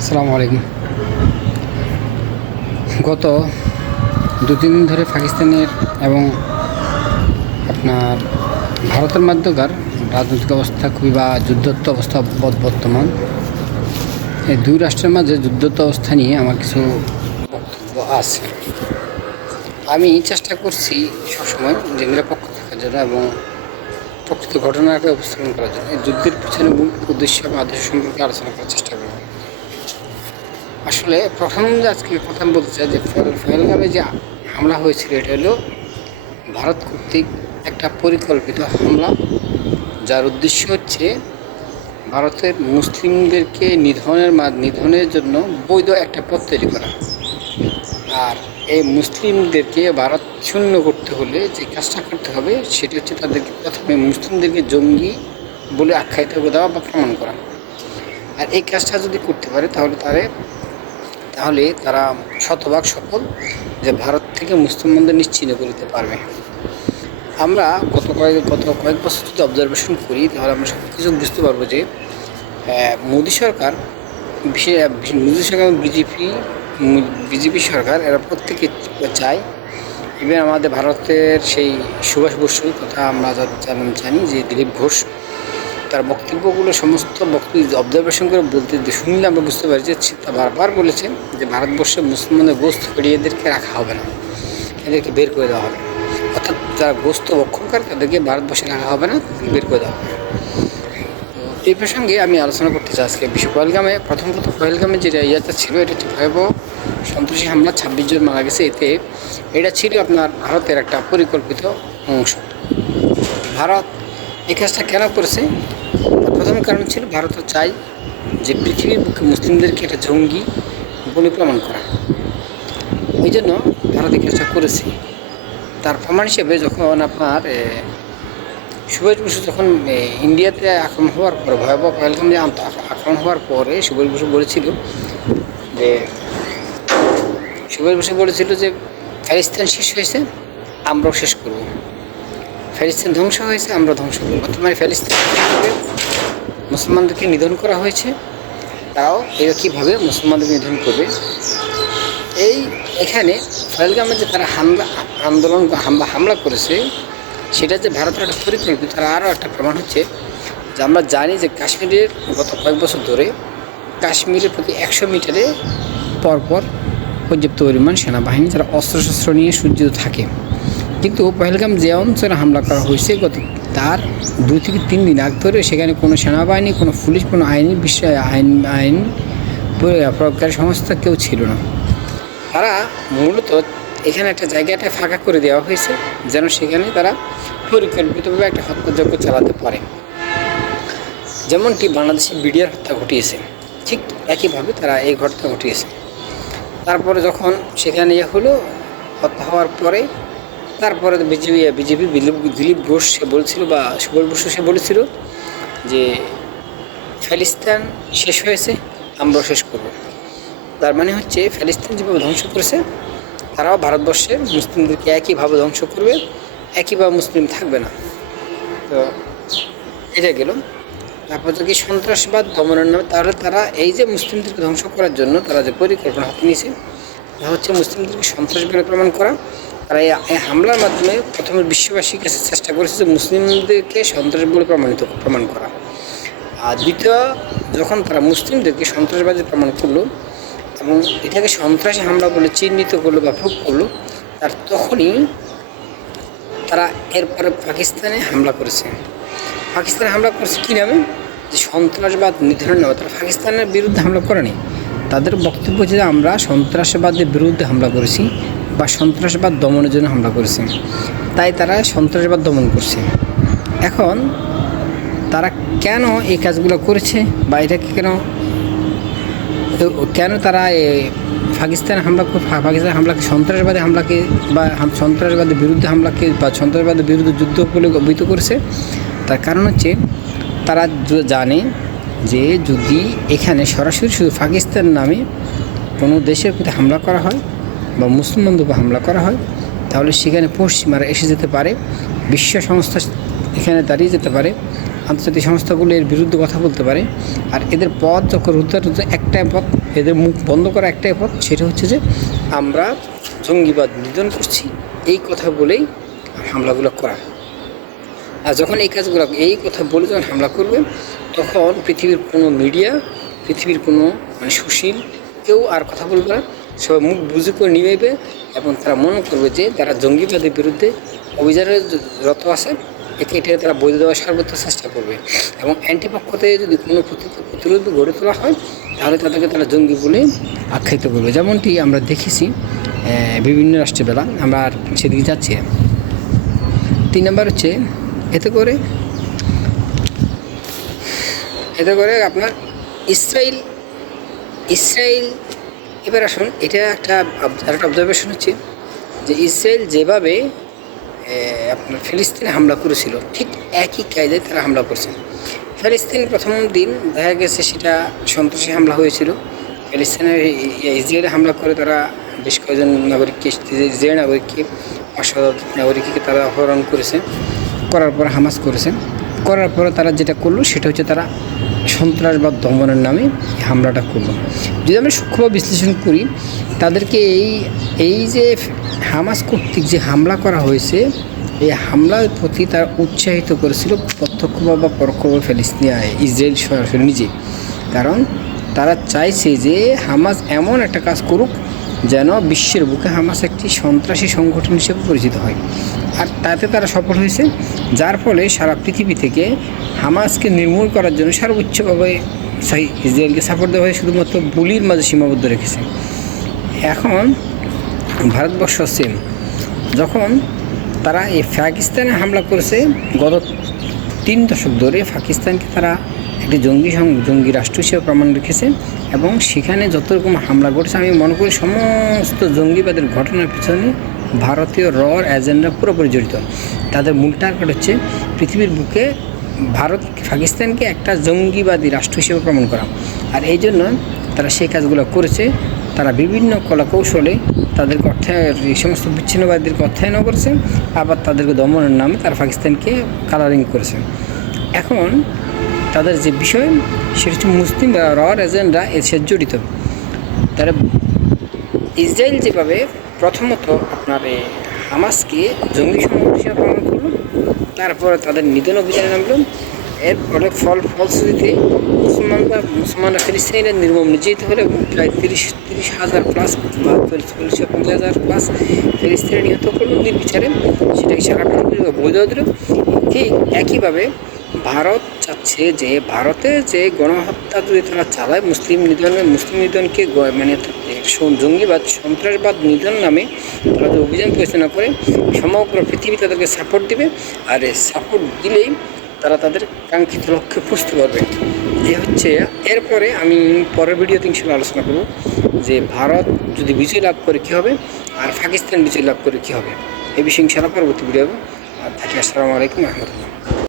আসসালামু আলাইকুম। গত দু তিন দিন ধরে পাকিস্তানের এবং আপনার ভারতের মধ্যকার রাজনৈতিক অবস্থা খুবই বা যুদ্ধত্ব অবস্থা বর্তমান। এই দুই রাষ্ট্রের মাঝে যুদ্ধত্ব অবস্থা নিয়ে আমার কিছু বক্তব্য আছে। আমি চেষ্টা করছি সবসময় যে নিরপেক্ষ থাকার জন্য এবং প্রকৃত ঘটনাকে উপস্থাপন করার জন্য। এই যুদ্ধের পিছনে মূল উদ্দেশ্য এবং আদর্শ সম্পর্কে আলোচনা করার চেষ্টা করব। আসলে প্রথম যে আজকে আমি বলতে চাই যে ফেল- ফেলগামে যে হামলা হয়েছিল, এটা হলো ভারত কর্তৃক একটা পরিকল্পিত হামলা, যার উদ্দেশ্য হচ্ছে ভারতের মুসলিমদেরকে নিধনের নিধনের জন্য বৈধ একটা পথ তৈরি করা। আর এই মুসলিমদেরকে ভারত শূন্য করতে হলে যে কাজটা করতে হবে, সেটা হচ্ছে তাদেরকে প্রথমে মুসলিমদেরকে জঙ্গি বলে আখ্যায়িত করে দেওয়া বা প্রমাণ করা। আর এই কাজটা যদি করতে পারে, তাহলে তারে তাহলে তারা শতভাগ সফল যে ভারত থেকে মুসলমানদের নিশ্চিহ্ন দিতে পারবে। আমরা গত কয়েক গত কয়েক বছর যদি অবজারভেশন করি, তাহলে আমরা সব কিছু বুঝতে পারব যে মোদী সরকার মোদী সরকার বিজেপি বিজেপি সরকার, এরা প্রত্যেকে চায়। ইভেন আমাদের ভারতের সেই সুভাষ বসুর কথা আমরা জানি যে দিলীপ ঘোষ তার বক্তব্যগুলো সমস্ত বক্তব্য অবজারভেশন করে বলতে শুনলে আমরা বুঝতে পারি যে তা বারবার বলেছেন যে ভারতবর্ষে মুসলমানদের গোস্ত ফেরিয়ে এদেরকে রাখা হবে না। এদেরকে বের করে দেওয়া হবে অর্থাৎ যারা গোস্ত ভক্ষণ করে তাদেরকে ভারতবর্ষে রাখা হবে না বের করে দেওয়া হবে এই প্রসঙ্গে আমি আলোচনা করতে চাই আজকে বিশ্ব পহেলগামে। প্রথম পহেলগামে যে ইয়াটা ছিল, এটা হচ্ছে ভয়াবহ সন্ত্রাসী হামলা। ছাব্বিশ জন মারা গেছে। এতে এটা ছিল আপনার ভারতের একটা পরিকল্পিত অংশ। ভারত এই কাজটা কেন করেছে? তার প্রথম কারণ ছিল ভারত চাই যে পৃথিবীর বুকে মুসলিমদেরকে একটা জঙ্গি বলে প্রমাণ করা। ওই জন্য ভারত এই করেছে। তার প্রমাণ হিসেবে যখন আপনার সুভাষ বসু যখন ইন্ডিয়াতে আক্রমণ হওয়ার পর, ভয়াবহ পহেলগাম যে আক্রমণ হওয়ার পরে সুভাষ বসু বলেছিল যে, সুভাষ বসু বলেছিল যে প্যালেস্তান শেষ হয়েছে, আমরাও শেষ করব। ফেলিস্তিন ধ্বংস হয়েছে আমরা ধ্বংস করব। বর্তমানে ফেলিস্তিন মুসলমানদেরকে নিধন করা হয়েছে, তাও এরা কীভাবে মুসলমানদের নিধন করবে? এই এখানে ফয়েলগামে যে তারা হামলা, আন্দোলন, হামলা হামলা করেছে, সেটা যে ভারতের একটা পরিকল্পিত তার আরও একটা প্রমাণ হচ্ছে যে আমরা জানি যে কাশ্মীরের গত কয়েক বছর ধরে কাশ্মীরের প্রতি একশো মিটারে পরপর পর্যাপ্ত পরিমাণ সেনাবাহিনী, যারা অস্ত্রশস্ত্র নিয়ে সজ্জিত থাকে। কিন্তু পহেলগাম যে অঞ্চলে হামলা করা হয়েছে, গত তার দুই থেকে তিন দিন আগ ধরে সেখানে কোনো সেনাবাহিনী, কোনো পুলিশ, কোনো আইনি বিষয় আইন আইন প্রয়োগকারী সংস্থা কেউ ছিল না। তারা মূলত এখানে একটা জায়গাটা ফাঁকা করে দেওয়া হয়েছে, যেন সেখানে তারা পরিকল্পিতভাবে একটা হত্যাযজ্ঞ চালাতে পারে। যেমনটি বাংলাদেশে বিডিআর হত্যা ঘটিয়েছে, ঠিক একইভাবে তারা এই ঘটনা ঘটিয়েছে। তারপরে যখন সেখানে ইয়ে হলো, হত্যা হওয়ার পরে তারপরে বিজেপি বিজেপি দিলীপ দিলীপ ঘোষ সে বলছিল বা সুবল বসু সে বলেছিল যে ফ্যালিস্তান শেষ হয়েছে, আমরাও শেষ করব। তার মানে হচ্ছে ফ্যালিস্তান যেভাবে ধ্বংস করেছে, তারাও ভারতবর্ষে মুসলিমদেরকে একইভাবে ধ্বংস করবে, একইভাবে মুসলিম থাকবে না। তো এটা গেল। তারপর যদি সন্ত্রাসবাদ দমনের নামে, তাহলে তারা এই যে মুসলিমদেরকে ধ্বংস করার জন্য তারা যে পরিকল্পনা হাতে নিয়েছে হচ্ছে মুসলিমদেরকে সন্ত্রাস বলে প্রমাণ করা। তারা এই হামলার মাধ্যমে প্রথমে বিশ্ববাসীর কাছে চেষ্টা করেছে যে মুসলিমদেরকে সন্ত্রাস বলে প্রমাণিত প্রমাণ করা। আর দ্বিতীয়, যখন তারা মুসলিমদেরকে সন্ত্রাসবাদী প্রমাণ করল এবং এটাকে সন্ত্রাসী হামলা বলে চিহ্নিত করল বা ভোগ করল, তার তখনই তারা এরপরে পাকিস্তানে হামলা করেছে। পাকিস্তানে হামলা করেছে কী নামে? যে সন্ত্রাসবাদ নিধনের নামে। তারা পাকিস্তানের বিরুদ্ধে হামলা করেনি। তাদের বক্তব্য যে আমরা সন্ত্রাসবাদের বিরুদ্ধে হামলা করেছি বা সন্ত্রাসবাদ দমনের জন্য হামলা করেছি, তাই তারা সন্ত্রাসবাদ দমন করছে। এখন তারা কেন এই কাজগুলো করেছে বা এটাকে কেন? কেন তারা পাকিস্তান হামলা পাকিস্তান হামলাকে সন্ত্রাসবাদী হামলাকে বা সন্ত্রাসবাদের বিরুদ্ধে হামলাকে বা সন্ত্রাসবাদের বিরুদ্ধে যুদ্ধ বলে অভিহিত করেছে, তার কারণ হচ্ছে তারা জানে যে যদি এখানে সরাসরি শুধু পাকিস্তান নামে কোনো দেশের প্রতি হামলা করা হয় বা মুসলমানদের উপর হামলা করা হয়, তাহলে সেখানে পশ্চিমারা এসে যেতে পারে, বিশ্ব সংস্থা এখানে দাঁড়িয়ে যেতে পারে, আন্তর্জাতিক সংস্থাগুলো এর বিরুদ্ধে কথা বলতে পারে। আর এদের পথ যখন রুদ্ধার একটাই পথ, এদের মুখ বন্ধ করা একটাই পথ, সেটা হচ্ছে যে আমরা জঙ্গিবাদ নিধন করছি। এই কথা বলেই হামলাগুলো করা। আর যখন এই কাজগুলো, এই কথা বলে যখন হামলা করবে, তখন পৃথিবীর কোনো মিডিয়া পৃথিবীর কোনো মানে সুশীল, কেউ আর কথা বলবে না। সবাই মুখ বুঝে করে নিবেবে এবং তারা মনে করবে যে তারা জঙ্গিবাদের বিরুদ্ধে অভিযানে য- রত আছে, একে এটা তারা বৈধ দেওয়ার সর্বোচ্চ চেষ্টা করবে। এবং অ্যান্টিপক্ষতে যদি কোনো প্রতিরোধ গড়ে তোলা হয়, তাহলে তাদেরকে তারা জঙ্গি বলে আখ্যায়িত করবে। যেমনটি আমরা দেখেছি বিভিন্ন রাষ্ট্রের বেলা, আমরা আর সেদিকে যাচ্ছি তিন নম্বর হচ্ছে এতে করে এতে করে আপনার ইসরায়েল ইসরায়েল এবার আসুন, এটা একটা একটা অবজারভেশন হচ্ছে যে ইসরায়েল যেভাবে আপনার ফিলিস্তিনে হামলা করেছিল, ঠিক একই কায়দায় তারা হামলা করছে। ফিলিস্তিন প্রথম দিন দেখা গেছে সেটা সন্ত্রাসী হামলা হয়েছিল। ই- ইসরায়েলে হামলা করে তারা বেশ কয়েকজন নাগরিককে ইসরায়েল নাগরিককে, অসাধারণ নাগরিককে তারা অপহরণ করেছে। করার পর হামাস করেছে করার পরে তারা যেটা করল, সেটা হচ্ছে তারা সন্ত্রাসবাদ দমনের নামে হামলাটা করল। যদি আমরা সূক্ষ্মভাবে বিশ্লেষণ করি, তাদেরকে এই এই যে হামাস কর্তৃক যে হামলা করা হয়েছে, এই হামলার প্রতি তারা উৎসাহিত করেছিল প্রত্যক্ষভাবে বা পরোক্ষভাবে ফিলিস্তিনিয়া ইসরায়েল সরাসরি নিজে। কারণ তারা চাইছে যে হামাস এমন একটা কাজ করুক যেন বিশ্বের বুকে হামাস একটি সন্ত্রাসী সংগঠন হিসেবে পরিচিত হয়। আর তাতে তারা সফল হয়েছে, যার ফলে সারা পৃথিবী থেকে হামাসকে নির্মূল করার জন্য সর্বোচ্চভাবে সেই ইসরায়েলকে সাপোর্ট দেওয়া হয় শুধুমাত্র বুলির মাঝে সীমাবদ্ধ রেখেছে। এখন ভারতবর্ষ সেম যখন তারা এই পাকিস্তানে হামলা করেছে, গত তিন দশক ধরে পাকিস্তানকে তারা একটি জঙ্গি জঙ্গি রাষ্ট্র হিসেবে প্রমাণ রেখেছে এবং সেখানে যত রকম হামলা ঘটেছে, আমি মনে করি সমস্ত জঙ্গিবাদের ঘটনার পিছনে ভারতীয় রর এজেন্ডা পুরোপুরি জড়িত। তাদের মূল টার্গেট হচ্ছে পৃথিবীর বুকে ভারত পাকিস্তানকে একটা জঙ্গিবাদী রাষ্ট্র হিসেবে প্রমাণ করা। আর এই জন্য তারা সেই কাজগুলো করেছে। তারা বিভিন্ন কলা কৌশলে তাদেরকে অর্থায়ন, এই সমস্ত বিচ্ছিন্নবাদীদেরকে অর্থায়ন করেছে। আবার তাদেরকে দমনের নামে তারা পাকিস্তানকে কালারিং করেছে। এখন তাদের যে বিষয়, সেটা হচ্ছে মুসলিম বা রর এজেন্ডা এর সাথে জড়িত। তারা ইসরায়েল যেভাবে প্রথমত আপনার হামাসকে জঙ্গি সংগঠন হিসেবে প্রমাণ করল, তারপরে তাদের নিধন অভিযানে নামলো, এর ফলে ফল, ফলশ্রুতিতে মুসলমান বা মুসলমানরা ফিলিস্তিনিরা নির্মম নির্যাতিত হলে প্রায় তিরিশ তিরিশ হাজার প্লাস বা চল্লিশ পঞ্চাশ হাজার প্লাস ফিলিস্তিনি নিহত করল নির্বিচারে সেটাকে সারা পৃথিবীর বৈধ দিল ঠিক একইভাবে ভারত চাচ্ছে যে ভারতে যে গণহত্যা যদি তারা চালায়, মুসলিম নিধনের মুসলিম নিধনকে মানে জঙ্গিবাদ, সন্ত্রাসবাদ নিধন নামে তারা যে অভিযান পরিচালনা করে, সমগ্র পৃথিবী তাদেরকে সাপোর্ট দিবে আর এই সাপোর্ট দিলেই তারা তাদের কাঙ্ক্ষিত লক্ষ্যে পৌঁছতে পারবে এ হচ্ছে, এরপরে আমি পরের ভিডিও ভিডিওতে ইনশাল্লাহ আলোচনা করব যে ভারত যদি বিজয় লাভ করে কী হবে আর পাকিস্তান বিজয় লাভ করে কী হবে। এই বিষয়ে ইনশাল্লাহ পরবর্তী ভিডিও হবে। আর থাকি আসসালামু আলাইকুম রহমতুল্লাহ।